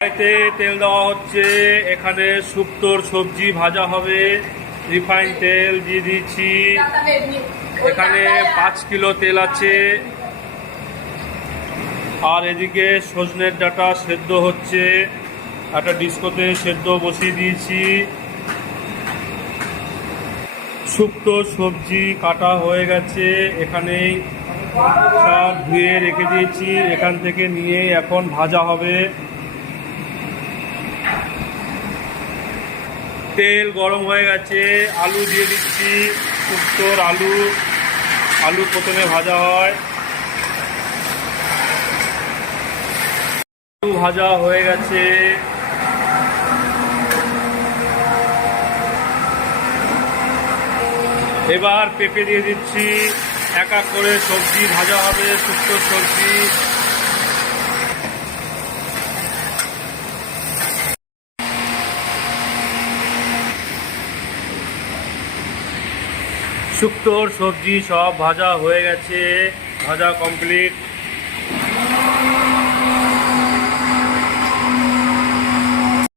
কড়াইতে তেল দেওয়া হচ্ছে। এখানে শুক্তোর সবজি ভাজা হবে। রিফাইন তেল দিয়ে দিচ্ছি। এখানে 5 কিলো তেল আছে। আর এদিকে সজনের ডাঁটা সেদ্ধ হচ্ছে। একটা ডিস্কোতে সেদ্ধ বসিয়ে দিয়েছি। শুক্তো সবজি কাটা হয়ে গেছে। এখানেই সব ধুয়ে রেখে দিয়েছি। এখান থেকে নিয়ে এখন ভাজা হবে। তেল গরম হয়ে গেছে। আলু দিয়ে দিচ্ছি। শুক্তোর আলু প্রথমে ভাজা হয়। আলু ভাজা হয়ে গেছে। এবার পেঁপে দিয়ে দিচ্ছি। এক এক করে সবজি ভাজা হবে। শুক্তোর সবজি শুক্তোর সবজি সব ভাজা হয়ে গেছে। ভাজা কমপ্লিট।